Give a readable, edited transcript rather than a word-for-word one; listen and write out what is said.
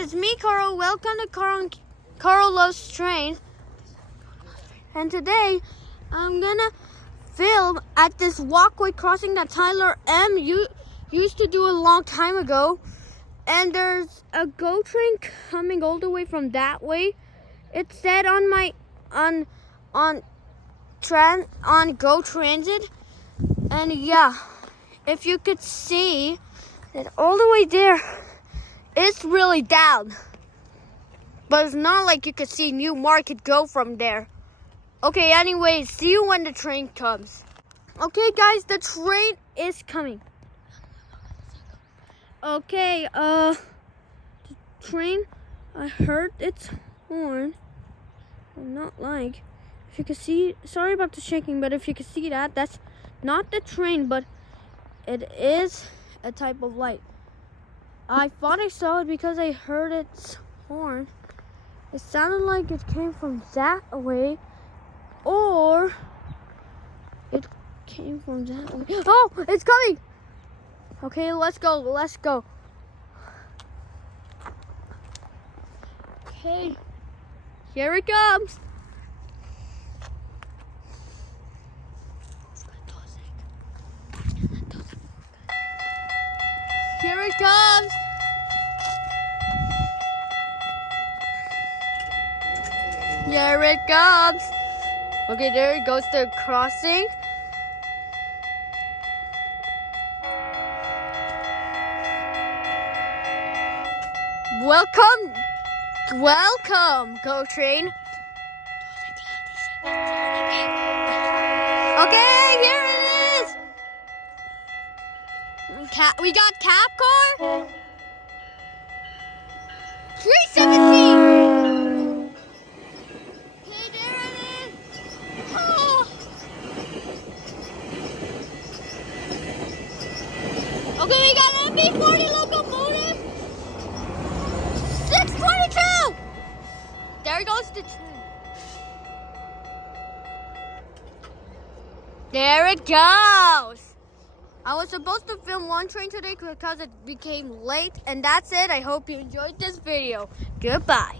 it's me, Carl. Welcome to Carl Loves Train. And today, I'm gonna film at this walkway crossing that Tyler M. used to do a long time ago. And there's a GO train coming all the way from that way. It said on my on GO Transit. And yeah, if you could see that all the way there, it's really down. But it's not like you could see Newmarket go from there. Okay, anyways, see you when the train comes. Okay, guys, the train is coming. Okay, the train, I heard its horn. I'm not like, if you can see, sorry about the shaking, but if you can see that, that's not the train, but it is a type of light. I thought I saw it because I heard its horn. It sounded like it came from that way, or it came from that way. Oh, it's coming! Okay, let's go, let's go. Okay, here it comes. Here it comes. Here it comes. Okay, there it goes, the crossing. Welcome, GO train. Okay, here it is. We got cab car. 317. Okay, there it is. Oh. Okay, we got MB40 locomotive. 622. There goes the train. There it goes. I was supposed to film one train today because it became late, and that's it. I hope you enjoyed this video. Goodbye.